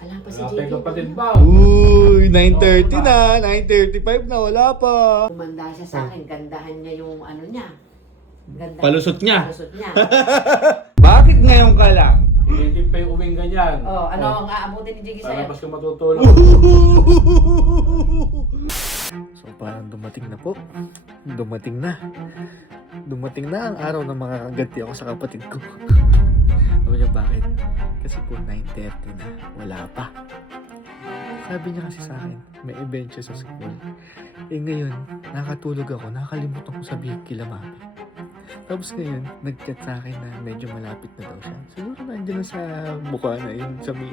Wala pa si Wala pa JJ. yung kapatid ba? Uy, 9:30 na. 9:35 na. Wala pa. Tumanda siya sa akin. Gandahan niya yung ano niya. Ganda. Palusot niya. Palusot niya. Bakit ngayon ka lang? Hindi pa yung uwing ganyan. Oh, ano ang aabutin ni JJ sa'yo? Para mas ka matutulog. So parang dumating na po. Dumating na. Dumating na ang araw na makakaganti ako sa kapatid ko. Sabi niya bakit? Kasi po 9:30 na. Wala pa. Sabi niya kasi sa akin, may event siya sa school. Eh ngayon, nakatulog ako, nakakalimutan ko sabihin kila mami. Tapos ngayon, nag-chat sa akin na medyo malapit na daw siya. Siguro nandiyan na sa mukha na yun, sa may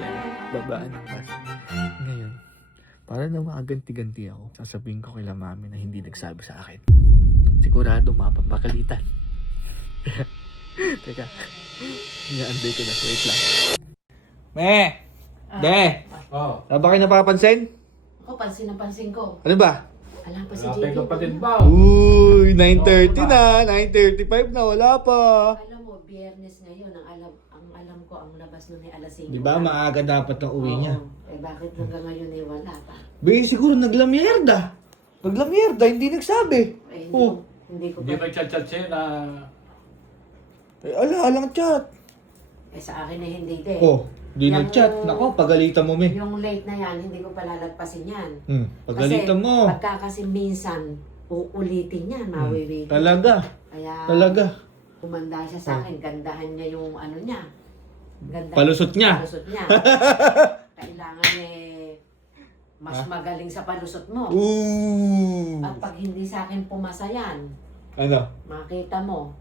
babaan ng bus. Ngayon, para na makaganti-ganti ako, sasabihin ko kila mami na hindi nagsabi sa akin. Sigurado mapapakalitan. Teka, inaanday ko na. Wait lang. Me! Be! Oh. Wala ba kayo napapansin? Ako, pansin na pansin ko. Ano ba? Wala pa si Wala pa JJ. yung kapatid ba? Uy, 9:30 na. 9:35 na. Wala pa. Alam mo, biyernes ngayon, ang alam ko, ang labas nun ay alas 5. Di ba? Maaga dapat ang uwi niya. Eh bakit hanggang ngayon ay wala pa? Be, siguro naglamierda. Naglamierda, hindi nagsabi. Eh, Oh. hindi ko Hindi pa. ba chat-chat siya na... Eh, alang chat. Eh sa akin ay hindi din. Oh, di Yung- nag-chat. Nako, pagalitan mo, me. Yung late na yan, hindi ko palalagpasin yan. Pagalitan mo. Pagka kasi minsan, uulitin yan, mawiwili. Talaga. Kaya Talaga. kumanda siya sa akin, gandahan niya yung ano niya. Ganda, Palusot niya. Palusot niya. Kailangan mas magaling sa palusot mo. Ooh. At pag hindi sa akin pumasa yan, Ano? makita mo,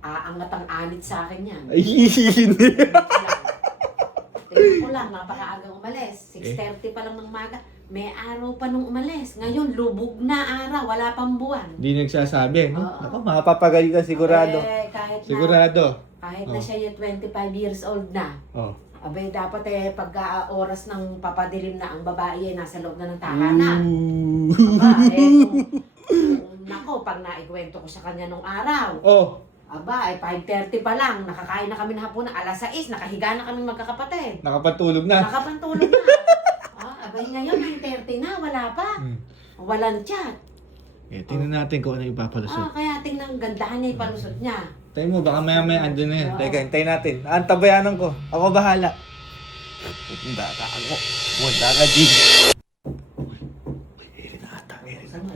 aangat ang anit sa akin yan. Ay, hindi. Tingnan ko lang, napakaagang umalis. 6:30 pa lang ng maga. May araw pa nung umalis. Ngayon, lubog na araw, wala pang buwan. Hindi nagsasabi, no? Oo. Nako, makapapagalitan sigurado. Eh, kahit Sigurado. Kahit na siya yung 25 years old na. Oh. Abay, dapat pagka oras ng papadilim na ang babae nasa loob na ng tahanan. Ooh. Aba, nako, pag naikwento ko sa kanya nung araw. Oh, Aba, 5:30 pa lang, nakakain na kami ng hapon, alas 6, nakahiga na kami magkakapatid. nakapatulog na. Nakapantulog na. Abay, ngayon, 9:30 na, wala pa. Walang chat. Eh, tingnan natin kung ano yung papalusot. Kaya tingnan, gandahan niya yung palusot niya. Tayo mo, baka maya-maya andun na yun. Oo. Teka, hintayin natin. Antabayanan ko. Ako bahala. Punta ka ako. Punta ka, G. Eri na ata. Ano,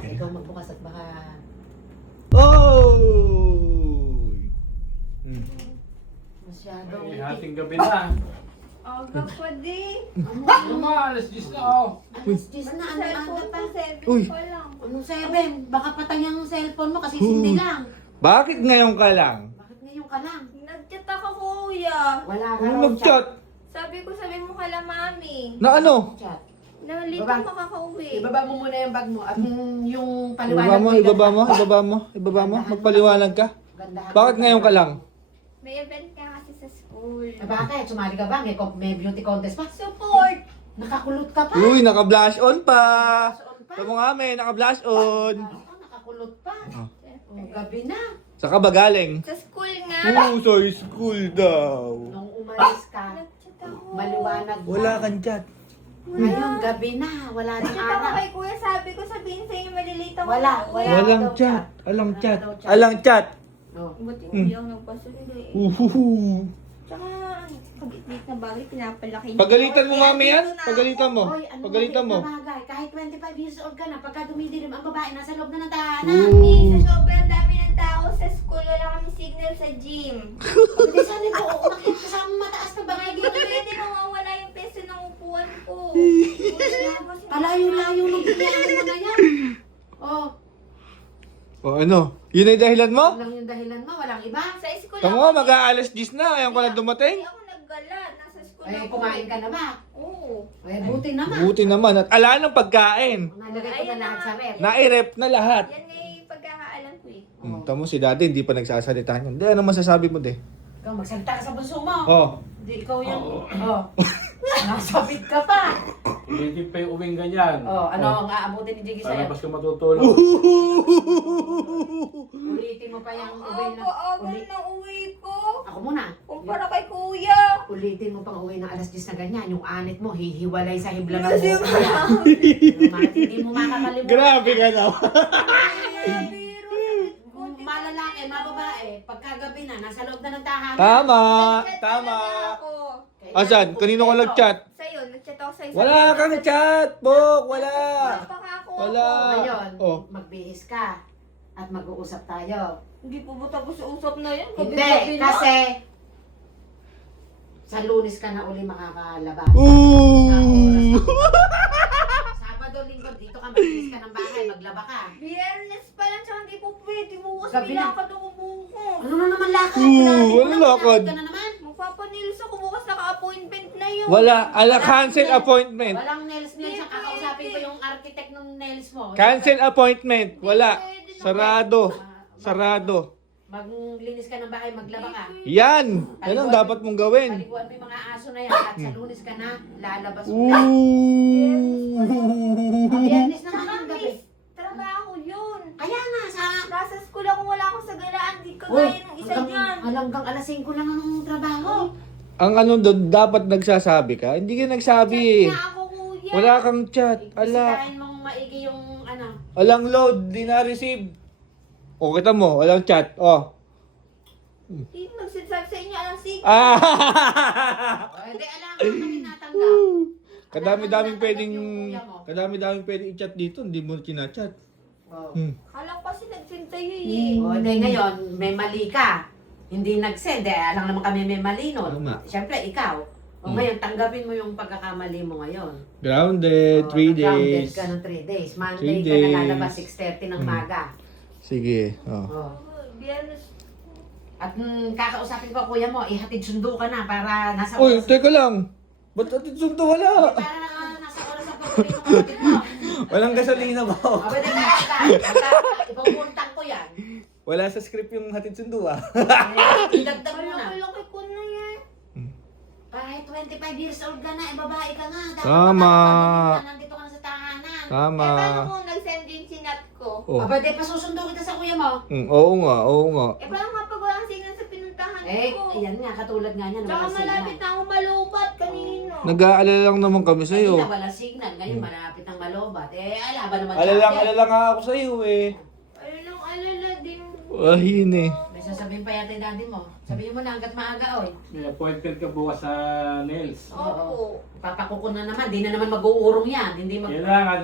ikaw magbukas at baka... Oh! Masyado. Ay, hating gabi na. Aga pa di. Ano ma, alas 10 na oh. Alas 10 na, ano aga Cellphone pa? ko, 7 Uy. pa lang. Anong 7? Baka patay ang cellphone mo kasi hindi lang. Bakit ngayon ka lang? Bakit ngayon ka lang? Nag-chat ako, kuya. Wala ka Ano raw mag-chat? Sabi mo kala mami. Na ano? Chat. Nalito Baba. makakauwi. Ibaba mo muna yung bag mo at yung Ibaba paliwanag mo, ibaba mo, ibaba mo, ibaba mo. Magpaliwanag ka. Gandahan Bakit mo. ngayon ka lang? May event ka kasi sa school. Bakit? Sumali ka ba? May beauty contest pa? Support! Nakakulot ka pa? Uy, naka-blush on pa. Nakakulot pa? Ito mo nga, may naka-blush on. Nakakulot pa? Oh. Gabi na. Saka ba galing? Sa school nga. Oo, sa school daw. Nung umalis ka, Nag-chat ako. maliwanag pa. Wala kang chat. Ngayon, gabi na. Wala nang Nag-chat ako araw. kay kuya. Sabi ko sabihin sa inyo malilate ako. Wala, na uwi. wala. Walang daw chat. chat. Alang Wala chat. daw chat. Alang chat. Oh. Buti hindi ako nagpasundo eh. Uhuhu. Tsaka, pag-itlit na bagay, pinapalaki niyo. Pagalitan mo, Eh, mami, yan? andito na ako. Pagalitan mo. Hoy, ano Pagalitan mo. maliit na bagay? Kahit 25 years old ka na, pagka dumidilim ang babae, nasa loob na ng tahanan. Mami, sa sobrang dami ng tao sa school, wala kami signal sa gym. Hindi sana po, umakit ka sa mataas na bagay Hindi dito. pwede mawawala yung peso ng upuan ko. Palayo-layo ng bigyan mo na yan. Oh, O ano? Yun ay dahilan mo? lang yung dahilan mo, walang iba. Sa school Tama nga, mag-aalas 10 na. Ayaw ko na dumating. Hindi ako naggala. Nasa school Ay, ako. kumain ka na ba? Oo. Ay, buti naman. Buti naman. At ala ng pagkain. Nalagay ko na lahat sa rep. Nairep na lahat. Yan nga yung pagkakaalam ko eh. Tamo si daddy, hindi pa nagsasalita niyan. Hindi, ano masasabi mo, de? Ikaw, magsalita ka sa bunso mo. Oh. Hindi ikaw yung... Oh. Nasabit ka pa. Ulitin pa yung uwing ganyan. Oh, ano ang aabutin ni Jiggy Para sa'yo? pas ka matutulog. Ulitin mo pa yung uwi na... Aga na uwi ko. Ako muna. Kumpara kay kuya. Ulitin mo pang uwi ng alas 10 na ganyan. Yung anit mo, hihiwalay sa hibla ng Kasi buhok mo. Hindi mo makakalimutan. Grabe ka na. Kung malalaki, mababae, pagkagabi na, nasa loob na ng tahanan. Tama. Tama. Asan? Kanino ka nag-chat? Sa'yo, nag-chat ako sa'yo. Wala kang chat, Bok. Wala. Wala pa ka ako. Wala. Ngayon, Oh. magbihis ka at mag-uusap tayo. Hindi po ba tapos yung usap na yan? Hindi, Gabi-gabi na. kasi sa Lunes ka na uli makakalabas. Ooh. Sabado, linggo, dito ka magbihis ka ng bahay, maglaba ka. Biyernes pa lang, tsaka hindi po pwede. Bukas Gabi may na. lakad ako bukas. Ano na naman lakad? Walang lakad. Ka na naman. Magpapanils ako bukas, naka-appointment na yun. Wala. Cancel appointment. Walang nails ang kakausapin ko yung architect ng nails mo. Cancel appointment. Wala. Sarado. Ah, Sarado. Maglinis ka ng bahay, maglaba ka. Yan. Yan ang dapat mong gawin. Paliguan mo yung mga aso na yan at sa Lunes ka na, lalabas mo. Ooh. Biyernes na naman ang gabi. Trabaho yun. Kaya nga, sa... Nasa school ako, wala akong sagalaan. Di Uy, kagaya ng isa dyan. hanggang alas 5 lang ang trabaho. Ang ano doon, dapat nagsasabi ka? Hindi ka nagsabi. Chat na ako, kuya. Wala kang chat. Ala. Bisitahin mong maigi yung ano. Walang load. Di na-receive. O, kita mo. Walang chat. Oh. Hindi nagsasabi sa inyo, alam sig. Ah. Hindi, alam mo kami natanggap. Kadami-daming pwedeng... Yung kuya mo. Kadami-daming pwedeng i-chat dito. Hindi mo kinachat. Oh. Alam ko kasi nag-send sa'yo eh. O, di ngayon, may mali ka. Hindi nag-send. Alam naman kami may mali nun. Tama. Siyempre, ikaw. O ngayon, tanggapin mo yung pagkakamali mo ngayon. Grounded. 3 Grounded days. ka ng 3 days. Monday 3 ka na days. lalabas 6:30 ng maga. Sige. Oh. Oh. Biyernes. At kakausapin ko kuya mo, ihatid sundo ka na para nasa Uy, oras. teka lang. Ba't atid sunto wala? Para nasa oras ang pagkulit ng kapatid mo. Walang gasolina ba? O, pwede na ipapuntang ko yan. Wala sa script yung hatid sundo ah. Idagdag mo na. Malaki ko na yan. Kahit 25 years old ka na, babae ka nga. Dapat Tama. makakapag-ibig ka, nandito ka na sa tahanan. Tama. Eh, paano kung nag-send yung sinat ko? Oh. O, pwede pasusundo kita sa kuya mo. Oo nga, oo nga. Eh, paano nga pag walang signal sa pinuntahan Eh, ko? yan nga, katulad nga niyan, Tsaka wala malapit signal. na ako malubat kanino. Nag-aalala lang naman kami sa'yo. Kanina wala signal, ngayon malapit ng malobat. Eh, alaban naman Alala nga ako sa'yo eh. Alala din. Ayun eh. May sasabihin pa yata yung daddy mo. Sabihin mo na hanggat maaga, oy. May appointment ka bukas sa nails. Opo. Papakuko na naman, di na naman mag-uurong yan. Hindi Kailangan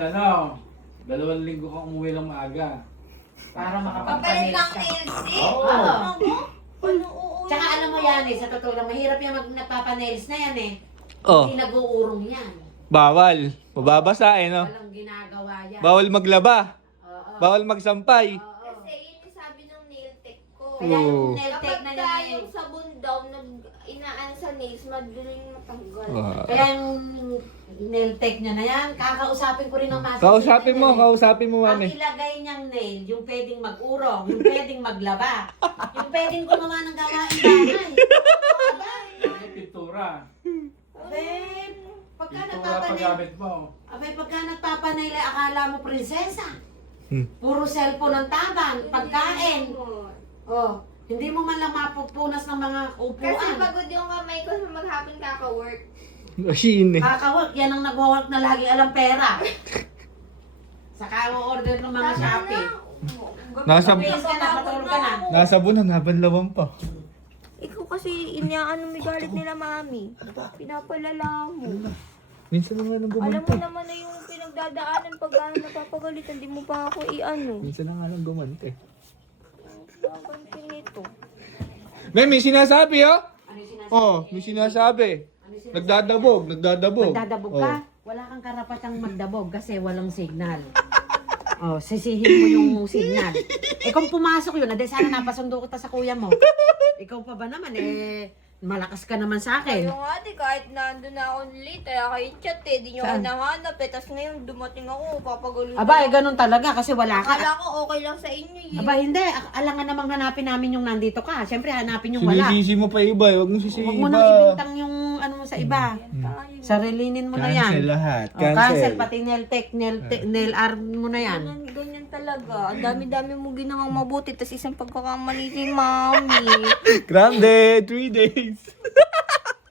2 linggo kang umuwi lang maaga. para Papalit makapagpanelis ng ka. nails eh. Oo. Ano? Ano uuwi? Tsaka alam mo yan eh, sa totoo lang, mahirap yung nagpapanelis na yan eh. Oh, Hindi nag-uurong yan. bawal. Mababasa eh no? Walang ginagawa yan. Bawal maglaba. Oo. Bawal magsampay. Oo. Kasi yun yung sabi ng nail tech ko. Kaya Oo. yung nail tech Kapag na ka yan yung sabon daw inaan sa nails, madaling matanggal. Kaya yung nail tech niya na yan, kakausapin ko rin ang master. Kausapin mo, kausapin mo Ang mami. ilagay niyang nail, yung pwedeng mag-urong, yung pwedeng maglaba, yung pwedeng gumawa ng gawain bahay. May pintura. Abay, pagka Pintura nagpapanail, paggamit mo. abay, pagka nagpapanail, akala mo prinsesa. Hmm. Puro cellphone ang taban, pagkain. Oh, hindi mo man lang mapupunas ng mga Kasi upuan. pagod yung kamay ko sa maghapon kaka-work. Ayun eh. Kakawag, yan ang nagwawork na lagi alam pera. Saka ang order ng mga Shopee. Nasa- Mabilis ka na, patulog ka na. Nasa bunan, nabanlawan pa. Ikaw kasi inaano may galit nila mami. Pinapalala mo. Minsan na nga nang Alam mo gumante. naman na yung pinagdadaanan pag napapagalitan, di mo pa ako i-ano. Minsan na nga nang gumante. Ganti nito. May sinasabi oh. Ano yung sinasabi? Oh, may sinasabi. Ano yung sinasabi? Nagdadabog, nagdadabog. Magdadabog Oh. ka? Wala kang karapatang magdabog kasi walang signal. Oh, sisihin mo yung signal. Eh kung pumasok yun, ade sana napasundo kita sa kuya mo. Ikaw pa ba naman malakas ka naman sa akin. Yung ate, kahit nandun na ako late, kaya kayo chat eh, di nyo ako Saan? nahanap eh. Tapos ngayon dumating ako, papagulo. Aba, ganun talaga kasi wala ka. Akala ko okay lang sa inyo eh. Aba, hindi. Alangan namang hanapin namin yung nandito ka. Siyempre, hanapin yung wala. Sinisisi mo pa iba, eh. Huwag mo sisihin Huwag mo iba. nang ibintang yung ano mo sa iba. Tayo. Sarilinin mo na yan. Cancel lahat. O, cancel. Pati nail tech, nail art mo na yan. Ganyan talaga. Ang dami-dami mo ginawang mabuti. Tapos isang pagkakamali si mami. Grande! 3 days!